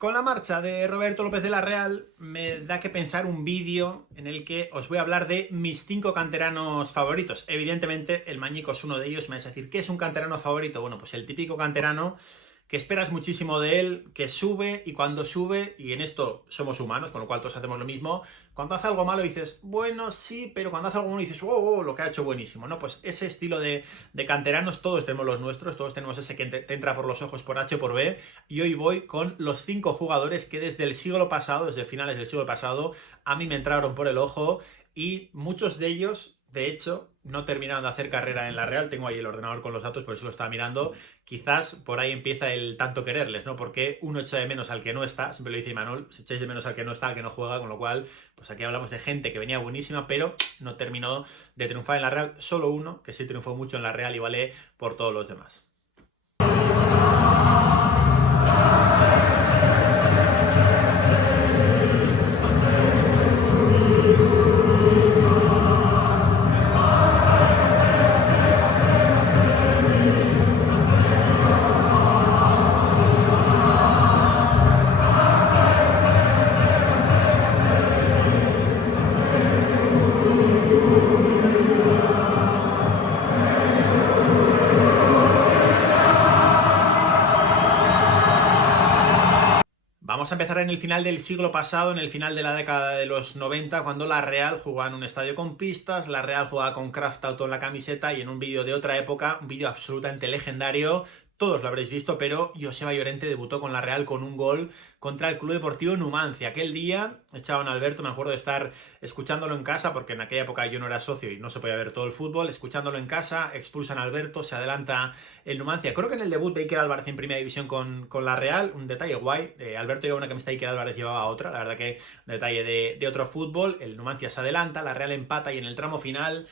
Con la marcha de Roberto López de la Real me da que pensar un vídeo en el que os voy a hablar de mis 5 canteranos favoritos. Evidentemente el Mañico es uno de ellos. Me vais a decir, ¿qué es un canterano favorito? Bueno, pues el típico canterano que esperas muchísimo de él, que sube y cuando sube, y en esto somos humanos, con lo cual todos hacemos lo mismo, cuando hace algo malo dices, bueno, sí, pero cuando hace algo bueno dices, lo que ha hecho buenísimo, ¿no? Pues ese estilo de canteranos, todos tenemos los nuestros, todos tenemos ese que te entra por los ojos por H o por B, y hoy voy con los 5 jugadores que desde el siglo pasado, desde finales del siglo pasado, a mí me entraron por el ojo, y muchos de ellos, de hecho, no terminaron de hacer carrera en la Real. Tengo ahí el ordenador con los datos, por eso lo estaba mirando. Quizás por ahí empieza el tanto quererles, ¿no? Porque uno echa de menos al que no está, siempre lo dice Imanol, si echáis de menos al que no está, al que no juega, con lo cual, pues aquí hablamos de gente que venía buenísima, pero no terminó de triunfar en la Real. Solo uno, que sí triunfó mucho en la Real y vale por todos los demás. Vamos a empezar en el final del siglo pasado, en el final de la década de los 90, cuando la Real jugaba en un estadio con pistas, la Real jugaba con Craft Auto en la camiseta y en un vídeo de otra época, un vídeo absolutamente legendario, todos lo habréis visto, pero Joseba Llorente debutó con la Real con un gol contra el Club Deportivo Numancia. Aquel día echaban a Alberto, me acuerdo de estar escuchándolo en casa, porque en aquella época yo no era socio y no se podía ver todo el fútbol, escuchándolo en casa, expulsan a Alberto, se adelanta el Numancia. Creo que en el debut de Iker Álvarez en Primera División con la Real, un detalle guay, Alberto llevaba una camiseta y Iker Álvarez llevaba otra, la verdad que un detalle de otro fútbol, el Numancia se adelanta, la Real empata y en el tramo final,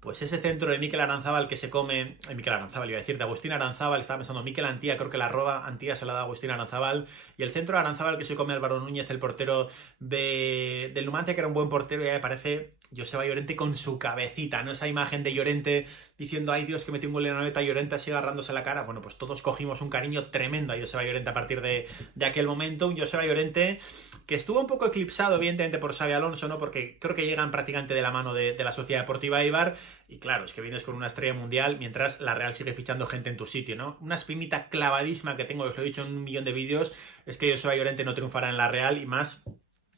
pues ese centro de Mikel Aranzábal que se come, Mikel Aranzábal iba a decir, de Agustín Aranzábal, estaba pensando Mikel Antía, creo que la roba, Antía se la da a Agustín Aranzábal, y el centro de Aranzábal que se come Álvaro Núñez, el portero del Numancia, que era un buen portero, y ahí aparece Joseba Llorente con su cabecita, ¿no? Esa imagen de Llorente diciendo, ay Dios, que metió un gol en la neta, Llorente así agarrándose la cara. Bueno, pues todos cogimos un cariño tremendo a Joseba Llorente a partir de aquel momento, un Joseba Llorente que estuvo un poco eclipsado, evidentemente, por Xabi Alonso, ¿no? Porque creo que llegan prácticamente de la mano de la Sociedad Deportiva Eibar. Y claro, es que vienes con una estrella mundial mientras la Real sigue fichando gente en tu sitio, ¿no? Una espinita clavadísima que tengo, os lo he dicho en un millón de vídeos, es que Joseba Llorente no triunfará en la Real y más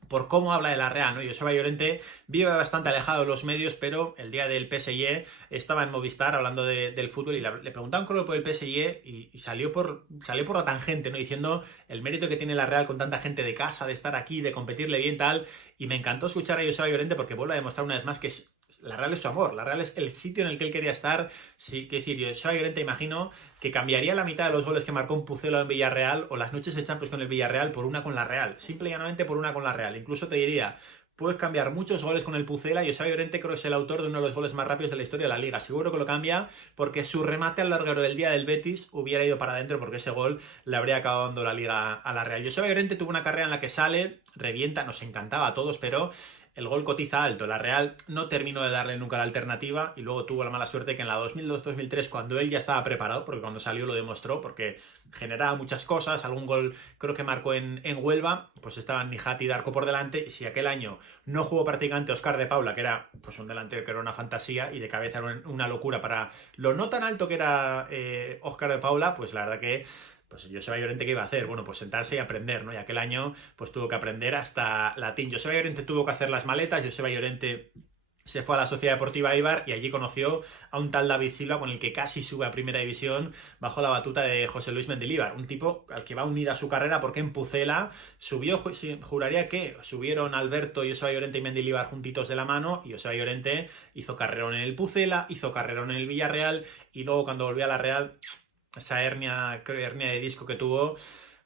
por cómo habla de la Real, ¿no? Joseba Llorente vive bastante alejado de los medios, pero el día del PSG estaba en Movistar hablando del fútbol y le preguntaban creo por el PSG y salió por la tangente, ¿no? Diciendo el mérito que tiene la Real con tanta gente de casa, de estar aquí, de competirle bien, tal. Y me encantó escuchar a Joseba Llorente porque vuelve a demostrar una vez más que la Real es su amor, la Real es el sitio en el que él quería estar. Sí, que decir, Joseba Llorente imagino que cambiaría la mitad de los goles que marcó un Pucelo en Villarreal o las noches de Champions con el Villarreal por una con la Real, simple y llanamente por una con la Real. Incluso te diría, puedes cambiar muchos goles con el Pucela y Joseba Llorente creo que es el autor de uno de los goles más rápidos de la historia de la Liga. Seguro que lo cambia porque su remate al larguero del día del Betis hubiera ido para adentro porque ese gol le habría acabado dando la Liga a la Real. Joseba Llorente tuvo una carrera en la que sale, revienta, nos encantaba a todos, pero el gol cotiza alto. La Real no terminó de darle nunca la alternativa y luego tuvo la mala suerte que en la 2002-2003, cuando él ya estaba preparado, porque cuando salió lo demostró, porque generaba muchas cosas, algún gol creo que marcó en Huelva, pues estaban Nijati y Darko por delante, y si aquel año no jugó prácticamente Óscar de Paula, que era pues un delantero que era una fantasía y de cabeza era una locura para lo no tan alto que era Óscar de Paula, pues la verdad que pues Joseba Llorente, ¿qué iba a hacer? Bueno, pues sentarse y aprender, ¿no? Y aquel año, pues tuvo que aprender hasta latín. Joseba Llorente tuvo que hacer las maletas, Joseba Llorente se fue a la Sociedad Deportiva Eibar y allí conoció a un tal David Silva con el que casi sube a Primera División bajo la batuta de José Luis Mendilibar, un tipo al que va unida su carrera porque en Pucela subió, juraría que subieron Alberto, Joseba Llorente y Mendilibar juntitos de la mano y Joseba Llorente hizo carrerón en el Pucela, hizo carrerón en el Villarreal y luego cuando volvió a la Real esa hernia de disco que tuvo,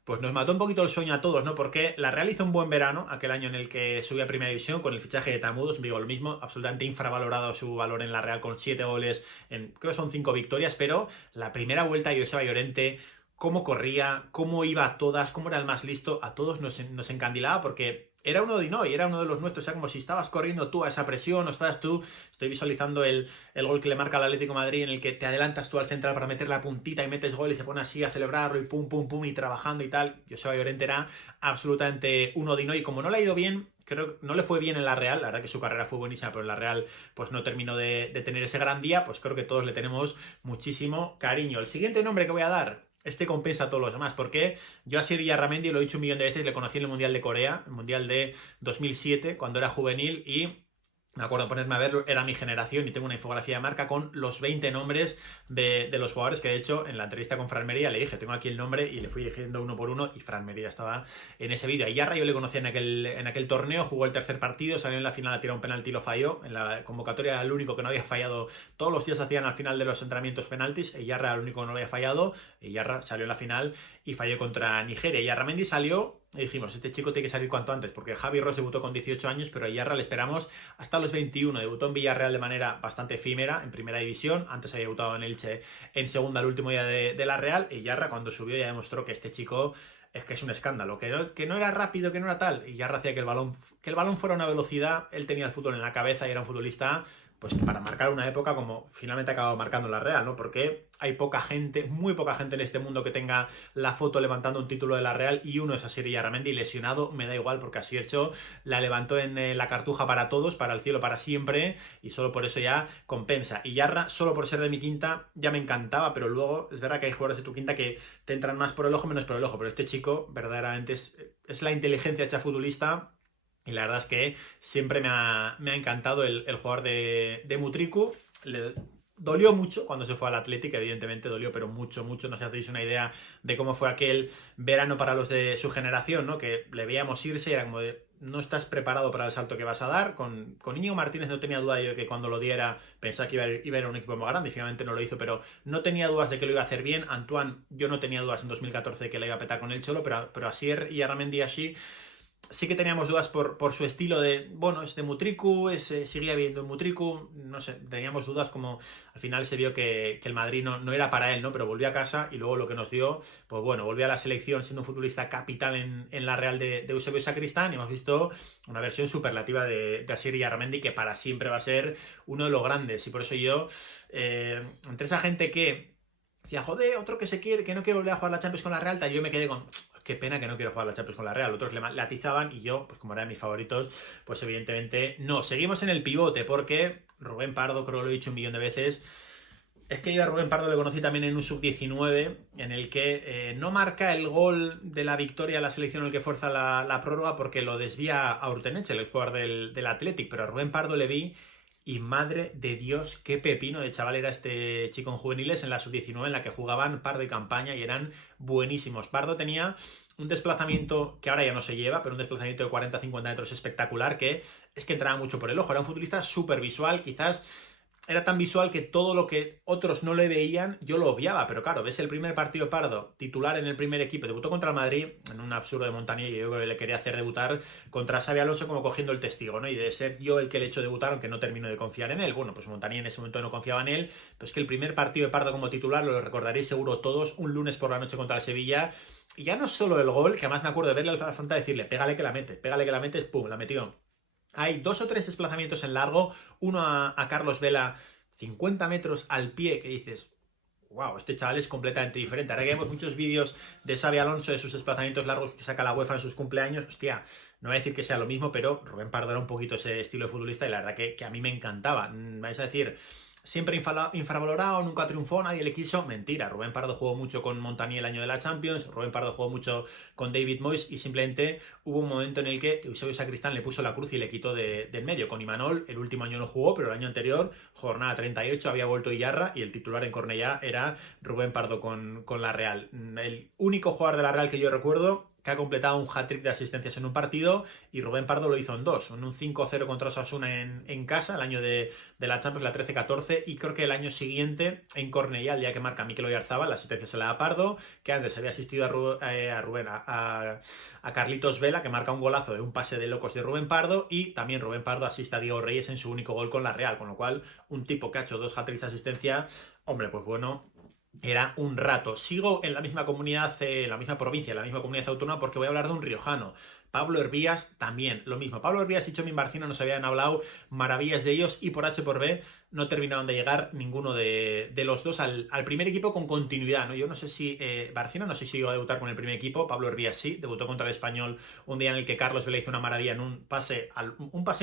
pues nos mató un poquito el sueño a todos, ¿no? Porque la Real hizo un buen verano, aquel año en el que subió a Primera División con el fichaje de Tamudos, digo lo mismo, absolutamente infravalorado su valor en la Real con 7 goles, creo que son 5 victorias, pero la primera vuelta de Joseba Llorente, cómo corría, cómo iba a todas, cómo era el más listo, a todos nos encandilaba porque era uno de Dinoy, era uno de los nuestros, era como si estabas corriendo tú a esa presión, o estabas tú, estoy visualizando el gol que le marca al Atlético de Madrid en el que te adelantas tú al central para meter la puntita y metes gol y se pone así a celebrarlo y pum, pum, pum y trabajando y tal. Joseba Llorente era absolutamente uno de Dinoy, y como no le ha ido bien, creo que no le fue bien en la Real, la verdad que su carrera fue buenísima, pero en la Real pues no terminó de tener ese gran día, pues creo que todos le tenemos muchísimo cariño. El siguiente nombre que voy a dar, este compensa a todos los demás, porque yo a Sir Yarramendi, lo he dicho un millón de veces, le conocí en el Mundial de Corea, el Mundial de 2007, cuando era juvenil, y me acuerdo ponerme a verlo, era mi generación y tengo una infografía de marca con los 20 nombres de los jugadores que de hecho en la entrevista con Fran Merida le dije, tengo aquí el nombre y le fui diciendo uno por uno y Fran Merida estaba en ese vídeo. A Yarra yo le conocí en aquel torneo, jugó el tercer partido, salió en la final a tirar un penalti y lo falló. En la convocatoria era el único que no había fallado, todos los días hacían al final de los entrenamientos penaltis, y Yarra era el único que no lo había fallado, y Yarra salió en la final y falló contra Nigeria. Y Yarramendi salió y dijimos, este chico tiene que salir cuanto antes, porque Javi Ross debutó con 18 años, pero a Yarra le esperamos hasta los 21. Debutó en Villarreal de manera bastante efímera, en primera división. Antes había debutado en Elche en segunda el último día de la Real. Y Yarra, cuando subió, ya demostró que este chico es que es un escándalo, que no era rápido, que no era tal. Y Yarra hacía que el balón fuera una velocidad. Él tenía el fútbol en la cabeza y era un futbolista pues para marcar una época como finalmente ha acabado marcando la Real, ¿no? Porque hay poca gente, muy poca gente en este mundo que tenga la foto levantando un título de la Real, y uno es Asier Yarramendi, lesionado, me da igual porque Asiercho la levantó en la cartuja para todos, para el cielo, para siempre, y solo por eso ya compensa. Y Yarra, solo por ser de mi quinta, ya me encantaba, pero luego es verdad que hay jugadores de tu quinta que te entran más por el ojo, menos por el ojo, pero este chico verdaderamente es la inteligencia hecha futbolista. Y la verdad es que siempre me ha encantado el jugador de Mutriku. Le dolió mucho cuando se fue al Athletic, evidentemente dolió, pero mucho, mucho. No sé si hacéis una idea de cómo fue aquel verano para los de su generación, ¿no? Que le veíamos irse y era como de, no estás preparado para el salto que vas a dar. Con Íñigo Martínez no tenía duda yo de que cuando lo diera pensaba que iba a ir a un equipo más grande, y finalmente no lo hizo, pero no tenía dudas de que lo iba a hacer bien. Antoine, yo no tenía dudas en 2014 de que le iba a petar con el Cholo, pero Asier y Aramendi así sí que teníamos dudas por su estilo de, bueno, es de Mutriku, seguía viendo en Mutriku, no sé, teníamos dudas como al final se vio que el Madrid no era para él, ¿no? Pero volvió a casa y luego lo que nos dio, pues bueno, volvió a la selección siendo un futbolista capital en la Real de Eusebio Sacristán, y hemos visto una versión superlativa de Asier Yarramendi que para siempre va a ser uno de los grandes, y por eso yo, entre esa gente que decía, joder, otro que se quiere, que no quiere volver a jugar la Champions con la Real, yo me quedé con, qué pena que no quiero jugar la Champions con la Real. Otros le atizaban y yo, pues como eran mis favoritos, pues evidentemente no. Seguimos en el pivote porque Rubén Pardo, creo que lo he dicho un millón de veces. Es que yo a Rubén Pardo le conocí también en un sub-19 en el que no marca el gol de la victoria a la selección en el que fuerza la prórroga porque lo desvía a Urteneche, el jugador del Athletic, pero a Rubén Pardo le vi y madre de Dios, qué pepino de chaval era este chico en juveniles en la sub-19 en la que jugaban Pardo y Campaña y eran buenísimos. Pardo tenía un desplazamiento que ahora ya no se lleva, pero un desplazamiento de 40-50 metros espectacular que es que entraba mucho por el ojo. Era un futbolista súper visual, quizás era tan visual que todo lo que otros no le veían yo lo obviaba, pero claro, ves el primer partido de Pardo, titular en el primer equipo, debutó contra el Madrid en un absurdo de Montaña y yo creo que le quería hacer debutar contra Xabi Alonso como cogiendo el testigo, ¿no? Y de ser yo el que le he hecho debutar, aunque no termino de confiar en él. Bueno, pues Montaña en ese momento no confiaba en él, pero es que el primer partido de Pardo como titular, lo recordaréis seguro todos, un lunes por la noche contra el Sevilla, y ya no solo el gol, que además me acuerdo de verle al frontal y decirle, pégale que la metes, pum, la metió. Hay 2 o 3 desplazamientos en largo, uno a Carlos Vela, 50 metros al pie, que dices, wow, este chaval es completamente diferente. Ahora que vemos muchos vídeos de Xabi Alonso de sus desplazamientos largos que saca la UEFA en sus cumpleaños, hostia, no voy a decir que sea lo mismo, pero Rubén Pardo era un poquito ese estilo de futbolista y la verdad que a mí me encantaba. Vais a decir, siempre infravalorado, nunca triunfó, nadie le quiso. Mentira, Rubén Pardo jugó mucho con Montagnier el año de la Champions, Rubén Pardo jugó mucho con David Moyes y simplemente hubo un momento en el que Eusebio Sacristán le puso la cruz y le quitó del medio. Con Imanol el último año no jugó, pero el año anterior, jornada 38, había vuelto Iyarra y el titular en Cornellá era Rubén Pardo con la Real. El único jugador de la Real que yo recuerdo que ha completado un hat-trick de asistencias en un partido, y Rubén Pardo lo hizo en 2, en un 5-0 contra Osasuna en casa, el año de la Champions, la 13-14, y creo que el año siguiente en Cornellá, el día que marca Mikel Oyarzabal, la asistencia se la da Pardo, que antes había asistido a Carlitos Vela, que marca un golazo de un pase de locos de Rubén Pardo, y también Rubén Pardo asiste a Diego Reyes en su único gol con la Real, con lo cual un tipo que ha hecho 2 hat-tricks de asistencia, hombre, pues bueno, era un rato. Sigo en la misma comunidad, en la misma provincia, en la misma comunidad autónoma, porque voy a hablar de un riojano. Pablo Hervías también, lo mismo. Pablo Hervías y Chomin Barcino nos habían hablado maravillas de ellos y por H por B no terminaron de llegar ninguno de los dos al primer equipo con continuidad, ¿no? Yo no sé si Barcino, no sé si iba a debutar con el primer equipo. Pablo Hervías sí, debutó contra el Español un día en el que Carlos Vela hizo una maravilla en un pase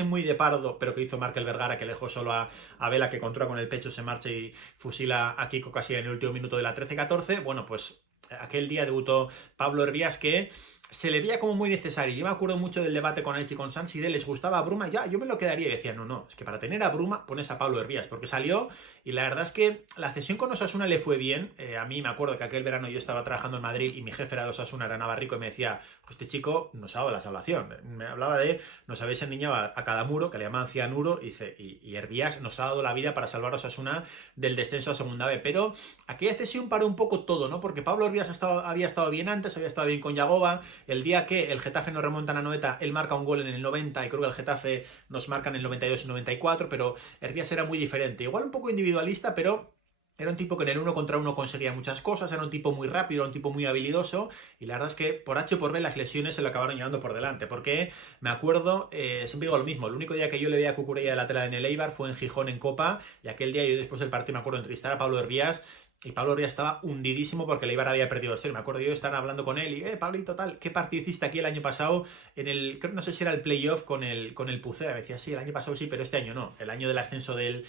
muy de pardo, pero que hizo Markel Vergara, que dejó solo a Vela, que controla con el pecho, se marcha y fusila a Kiko casi en el último minuto de la 13-14. Bueno, pues aquel día debutó Pablo Hervías, que se le veía como muy necesario. Yo me acuerdo mucho del debate con Elche y con Sansi, de les gustaba a Bruma, ya, yo me lo quedaría y decía, no, es que para tener a Bruma pones a Pablo Hervías, porque salió y la verdad es que la cesión con Osasuna le fue bien. A mí me acuerdo que aquel verano yo estaba trabajando en Madrid y mi jefe era de Osasuna, era Navarrico, y me decía, este chico nos ha dado la salvación. Me hablaba de, nos habéis endiñado a cada muro, que le llamaban cianuro, y dice, y Hervías nos ha dado la vida para salvar a Osasuna del descenso a Segunda B. Pero aquella cesión paró un poco todo, ¿no? Porque Pablo Hervías había estado bien antes, había estado bien con Yagoba. El día que el Getafe nos remontan a Noeta, él marca un gol en el 90 y creo que el Getafe nos marca en el 92 y 94, pero Hervías era muy diferente. Igual un poco individualista, pero era un tipo que en el 1 contra 1 conseguía muchas cosas, era un tipo muy rápido, era un tipo muy habilidoso, y la verdad es que por H o por B las lesiones se lo acabaron llevando por delante, porque me acuerdo, siempre digo lo mismo, el único día que yo le veía a Cucurella de lateral en el Eibar fue en Gijón en Copa, y aquel día yo después del partido me acuerdo entrevistar a Pablo Hervías, y Pablo Hervías estaba hundidísimo porque el Eibar había perdido el 0. Me acuerdo yo de estar hablando con él y, Pablito, tal, ¿qué partido hiciste aquí el año pasado? Creo que no sé si era el playoff con el Pucela. Me decía, sí, el año pasado sí, pero este año no. El año del ascenso del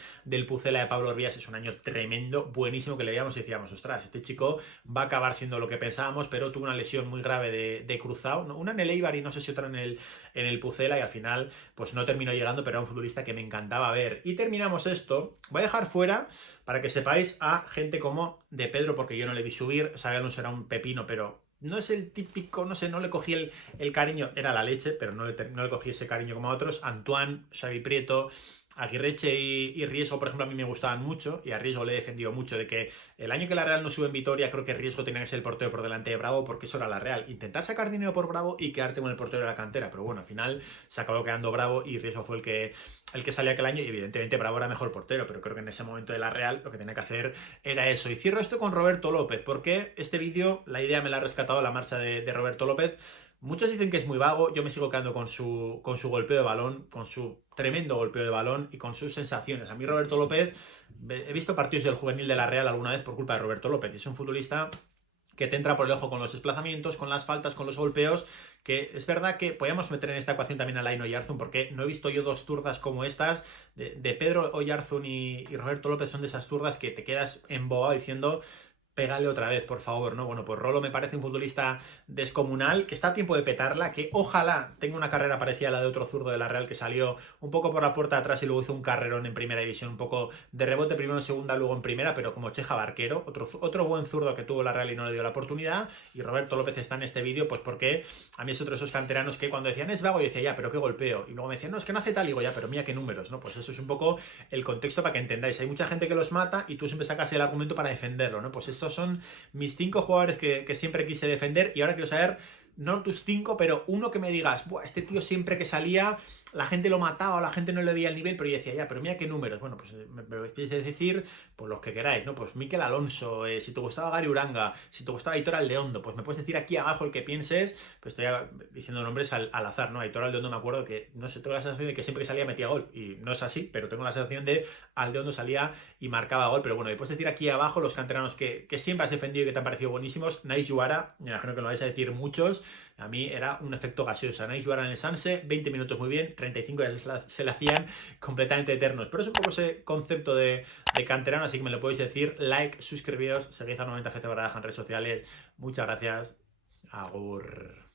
Pucela de Pablo Hervías es un año tremendo, buenísimo, que le veíamos y decíamos, ostras, este chico va a acabar siendo lo que pensábamos, pero tuvo una lesión muy grave de cruzado, ¿no? Una en el Eibar y no sé si otra en el Pucela, y al final pues no terminó llegando, pero era un futbolista que me encantaba ver. Y terminamos esto. Voy a dejar fuera, para que sepáis, a gente como De Pedro, porque yo no le vi subir. Xabi Alonso era un pepino, pero no es el típico, no sé, no le cogí el cariño, era la leche, pero no le cogí ese cariño como a otros. Antoine, Xavi Prieto, Aguirreche y Riesgo, por ejemplo, a mí me gustaban mucho, y a Riesgo le he defendido mucho de que el año que la Real no sube en Vitoria, creo que Riesgo tenía que ser el portero por delante de Bravo, porque eso era la Real, intentar sacar dinero por Bravo y quedarte con el portero de la cantera, pero bueno, al final se acabó quedando Bravo y Riesgo fue el que salió aquel año, y evidentemente Bravo era mejor portero, pero creo que en ese momento de la Real lo que tenía que hacer era eso. Y cierro esto con Roberto López, porque este vídeo, la idea me la ha rescatado la marcha de Roberto López. Muchos dicen que es muy vago, yo me sigo quedando con su golpeo de balón, con su tremendo golpeo de balón y con sus sensaciones. A mí Roberto López, he visto partidos del juvenil de la Real alguna vez por culpa de Roberto López, y es un futbolista que te entra por el ojo con los desplazamientos, con las faltas, con los golpeos, que es verdad que podíamos meter en esta ecuación también a Lain Oyarzún, porque no he visto yo dos zurdas como estas, de Pedro Oyarzún y Roberto López. Son de esas zurdas que te quedas embobado diciendo, pégale otra vez, por favor, ¿no? Bueno, pues Rolo me parece un futbolista descomunal, que está a tiempo de petarla, que ojalá tenga una carrera parecida a la de otro zurdo de la Real que salió un poco por la puerta de atrás y luego hizo un carrerón en primera división, un poco de rebote, primero en segunda, luego en primera, pero como Cheja Barquero, otro buen zurdo que tuvo la Real y no le dio la oportunidad. Y Roberto López está en este vídeo, pues porque a mí es otro de esos canteranos que cuando decían es vago, yo decía, ya, pero qué golpeo. Y luego me decían, no, es que no hace tal, y digo, ya, pero mira qué números, ¿no? Pues eso es un poco el contexto para que entendáis. Hay mucha gente que los mata y tú siempre sacas el argumento para defenderlo, ¿no? Pues estos son mis 5 jugadores que siempre quise defender, y ahora quiero saber, no tus 5, pero uno que me digas, buah, este tío siempre que salía la gente lo mataba o la gente no le veía el nivel, pero yo decía, ya, pero mira qué números. Bueno, pues me podéis decir, pues los que queráis, ¿no? Pues Mikel Alonso, si te gustaba Gary Uranga, si te gustaba Aitor Aldeondo, pues me puedes decir aquí abajo el que pienses, pues estoy diciendo nombres al azar, ¿no? Aitor Aldeondo me acuerdo que, no sé, tengo la sensación de que siempre que salía metía gol, y no es así, pero tengo la sensación de Aldeondo salía y marcaba gol. Pero bueno, me puedes decir aquí abajo los canteranos que siempre has defendido y que te han parecido buenísimos. Nais Juara, me imagino que lo vais a decir muchos, a mí era un efecto gaseosa. Nais Juara en el Sanse, 20 minutos muy bien, 35 ya se le hacían completamente eternos. Pero es un poco ese concepto de canterano, así que me lo podéis decir. Like, suscribiros, seguid a 90 FC Baraja en redes sociales. Muchas gracias. Agur.